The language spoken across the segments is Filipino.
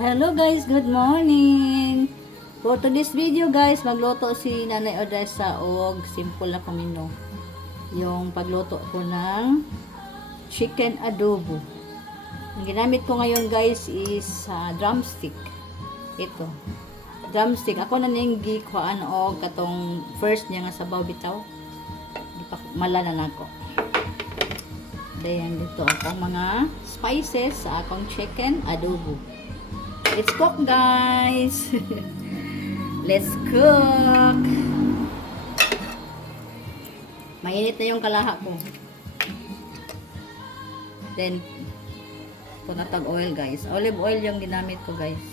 Hello guys, good morning! For today's video guys, magluto si Nanay Odessa og simple na kamino. Yung pagluto ko ng chicken adobo. Ang ginamit ko ngayon guys is drumstick. Ito. Drumstick. Ako na ning gikuhaan og katong first niya nga sabaw bitaw. Malanan ako. Dayan dito akong mga spices sa akong chicken adobo. Let's cook guys. Let's cook. Mainit na yung kalaha ko. Then punatag oil guys. Olive oil yung ginamit ko guys.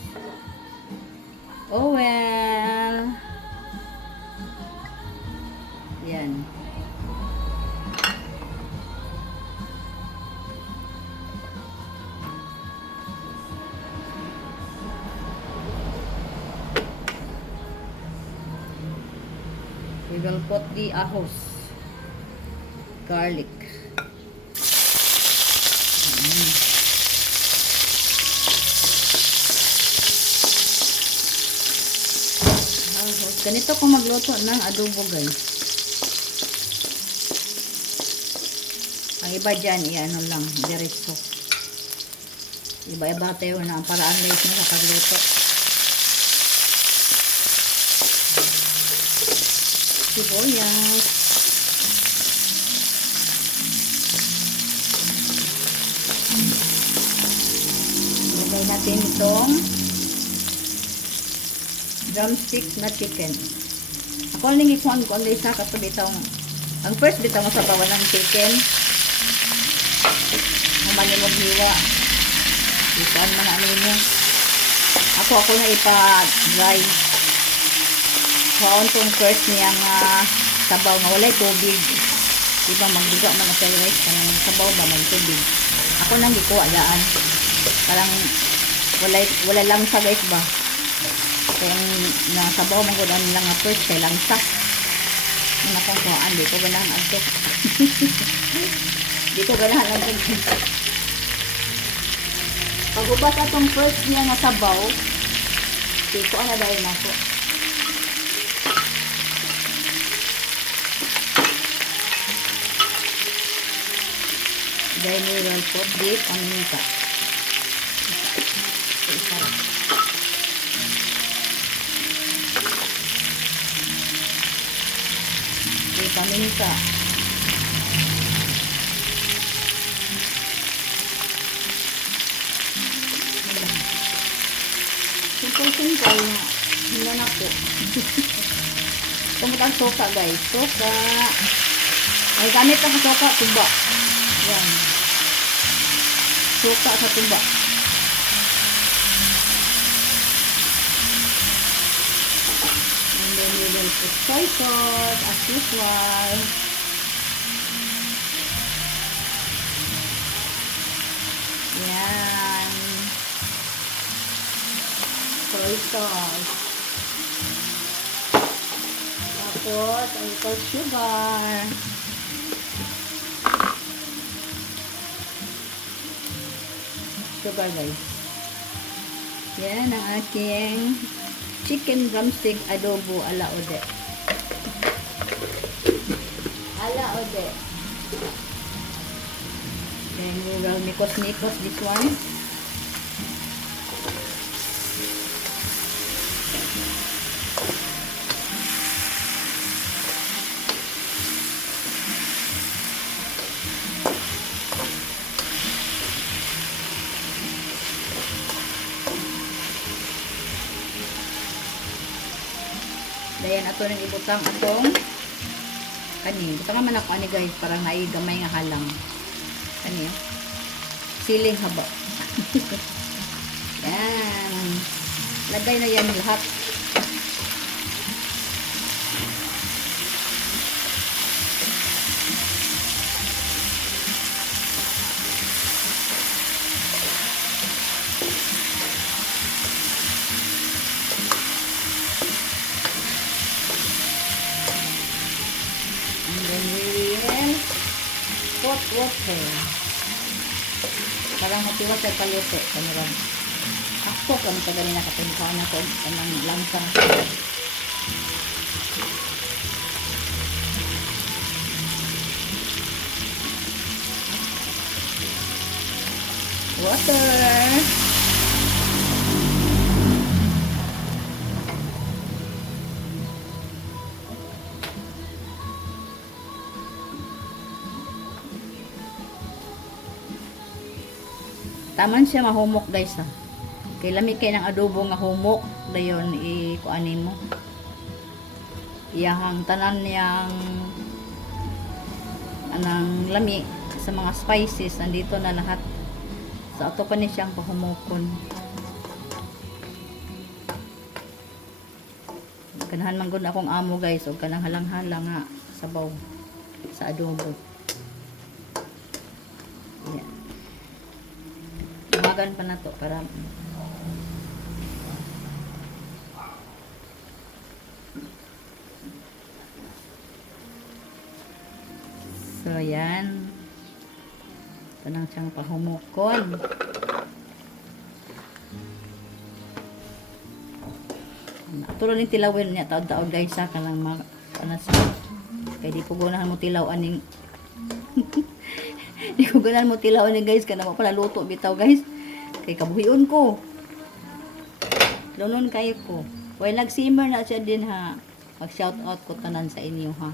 Oil. Yan. We will put the ahos, garlic. Ahos. Ganito ko magluto ng adobo guys. Ang iba dyan, i-ano lang, diretso. Iba-iba tayo na ang paraan guys na sa pagluto. Sibuyas. Lagay natin itong drumstick na chicken. Ako lang ikuhan ko ang isa kasi bitang ang first bitang masabawan ng chicken. Humani mo hiwa. Ikuhan man ano mo. Ako na ipa-dry. Kaon tong first niyang sabaw nga walay tubig. Diba magduga man sa rice kanang sabaw ba may tubig. Ako nang gikuha daan. Parang wala lang sa guys ba. Kung na sabaw man gud lang nga first kay lang sa. Ang akong kuhaan di ko ganahan adto. Di ko ganahan adto. Pagubas atong first niya nga sabaw, di ko ana dahil nako. Then we will put the paminta. The paminta. Simple na. Hindi na po. Pumunta ang soka guys. Soka. Ay gamit ang soka. Tuba. Yan. Suka sa tuba. And then we will put soy sauce as usual. Yan. Soy sauce. Tapos, a little sugar. Sugar guys. Yan ang aking chicken drumstick adobo ala ode. Ala ode. Then we will mikos this one. Dayan ato nang ibutang atong kani. Butang man ako ani guys para naigamay nga halang. Kani siling haba. Yan. Lagay na yan lahat. And then we will put water. Parang matiwas ay paluto. Kanilang. cook kami sa ganina kapinkuhan na ko kanang langsang. Water. Taman siya mahumok guys ha. Kay lami kay ng adobo nga humok dayon kuanin mo. Iyahang tanan niyang anang lami sa mga spices nandito na lahat. So ato pa ni siyang pahumukon. Ganahan man gud akong amo guys og kanang halang-halang nga sabaw sa adobo. Yan. Tumagan pa na to para so yan tanang siyang pahumukon. Tulo ni tilawin niya taod-taod guys sa kanang ano siya kay di ko gunahan mo tilaw aning di ko gunahan mo tilaw aning guys kanang pala luto bitaw guys kay kabuhion ko lunon kayo ko while nag-simmer na siya din ha mag shout out ko tanan sa inyo ha.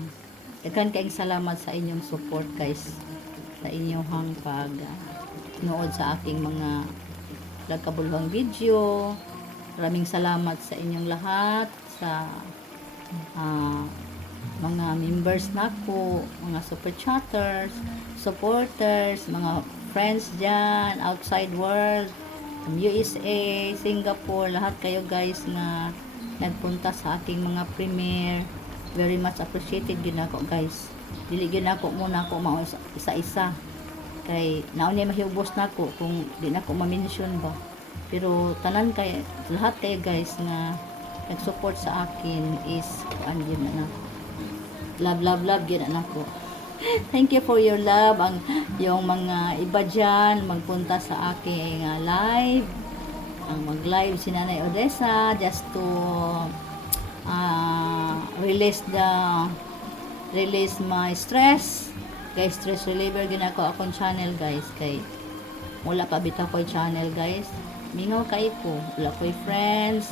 Daghan kayong salamat sa inyong support guys sa inyong pag nood sa aking mga nagkabuluhang video. Maraming salamat sa inyong lahat sa mga members nako, mga super chatters, supporters, mga friends dyan, outside world, USA, Singapore, lahat kayo guys na nagpunta sa aking mga premiere. Very much appreciated yun ako guys. Dili yun ako muna ako isa-isa. Kay naon niya mahubos na ako kung di na ako ma-mention ba. Pero tanan kay lahat kayo guys na nag-support sa akin is yun na. Love yun na ako. Thank you for your love. Yung mga iba dyan magpunta sa aking live. Ang mag-live si Nanay Odessa just to release my stress. Guys, stress reliever ginako akong channel guys. Kay wala pa bitaw ko channel guys. Mingaw kay ko. Wala ko'y friends.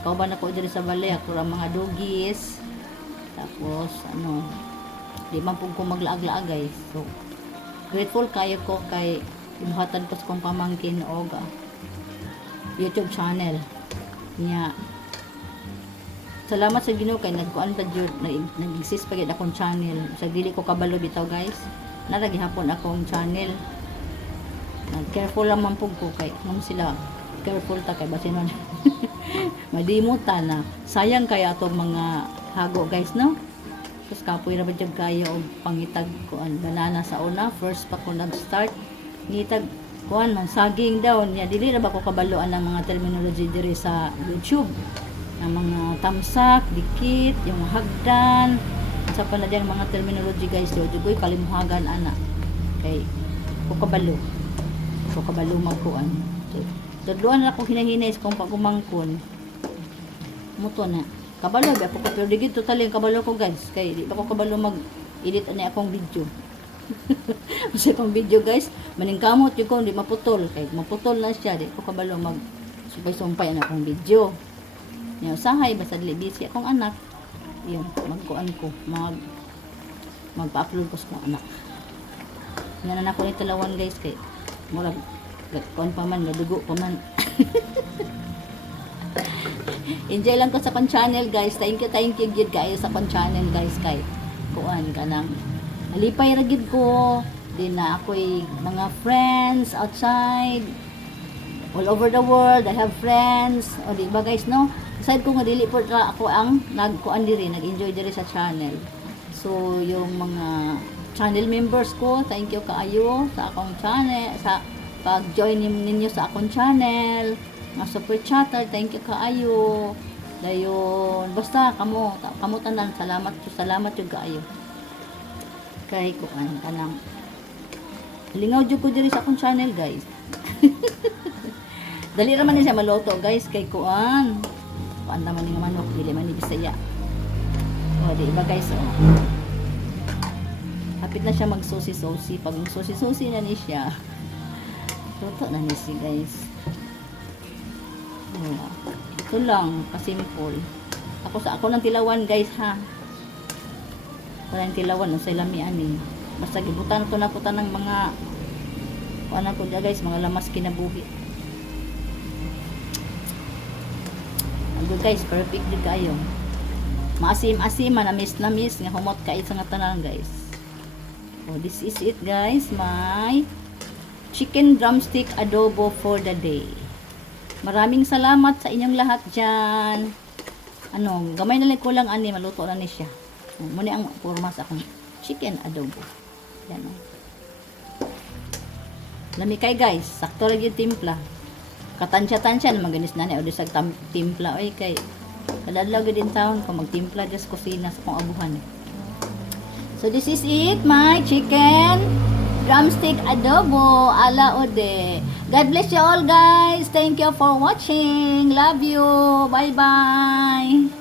Kauban ako diri sa balay. Ako ra mga dugis. Tapos di man po ko maglaag-laag guys. So grateful kayo ko kay inuhatan ko sa kong pamangkin og YouTube channel niya. Salamat sa Ginoo kay nagkuan pa jud nag-exist pa gyud akong channel. Sa dili ko kabalo bitaw guys. Naragi hapon akong channel. Careful lang man pug ko kay mong sila careful ta kay basin man madimutan na sayang kaya atong mga hago guys no. Tapos kapoy ra ba jud kayo og pangitag kuan banana sa una first pa ko nag-start ngitag kuan man saging daw niya dili ra ba ko kabaloan ang mga terminology diri sa YouTube. Ang mga tamsak, dikit, yung hagdan, sa pa na dyan mga terminology guys, jugoy kalimuhagan ana. Kay kukabalo magkuan. So, dadluan na ako hinahinay sa kong pagumangkon. Muto na. Kabalo ba ako pero digid totally ang kabalo ko guys. Kay di ba ko kabalo mag-edit ani akong video. Kasi akong video guys, maningkamot yung ko, di maputol. Kay maputol na siya, di ko kabalo mag-sumpay-sumpay na akong video. Yung sahay, basta dili busy akong anak. Yun, magkuan ko. Magpa-upload ko sa akong anak. Yan na ako ni talawan guys. Kay murag, kuan pa man, gadugo pa man. Enjoy lang ko sa pan-channel guys. Thank you gid kayo sa pan-channel guys. Kay kuan ka nang alipay ra gid ko. Di na ako'y mga friends outside. All over the world, I have friends. O di ba guys, no? Aside ko nga dili po ako ang nagkuan diri, nag-enjoy diri sa channel. So, yung mga channel members ko, thank you kaayo sa akong channel, sa pag-join ninyo sa akong channel. Mga super chatter, thank you kaayo. Dayon, basta kamo tanan, salamat jud kaayo. Kay kuan kanang lingaw jud ko diri sa akong channel, guys. Dali raman niya siya maluto, guys, kay kuan. Kuan naman yung manok, dili man ni Bisaya. O, di ba guys, oh. Hapit na siya magsusi-susi. Pag magsusi-susi na ni siya, luto na ni siya, guys. Oh, ito lang, pasimple. Ako ng tilawan, guys, ha. Wala yung tilawan, no, sa lamian, eh. Basta gibutan ko na kutan ng mga ano ko dyan, guys, mga lamas kinabuhi. Ano, guys, perfect din kayo. Maasim-asim, namis-namis, nga humot ka sa nga tanan, guys. Oh, this is it, guys. My chicken drumstick adobo for the day. Maraming salamat sa inyong lahat dyan. Ano, gamay na lang ko lang ani, maluto na ni siya. Muna ang forma sa akong chicken adobo. Yan, oh. Lami kay, guys, sakto lang yung timpla. Katansya-tansya naman ganis na o sa timpla. Oy, kay kadadlaw din taon ko magtimpla just kusina sa kong abuhan. So this is it, my chicken drumstick adobo ala ode. God bless you all, guys. Thank you for watching. Love you. Bye bye.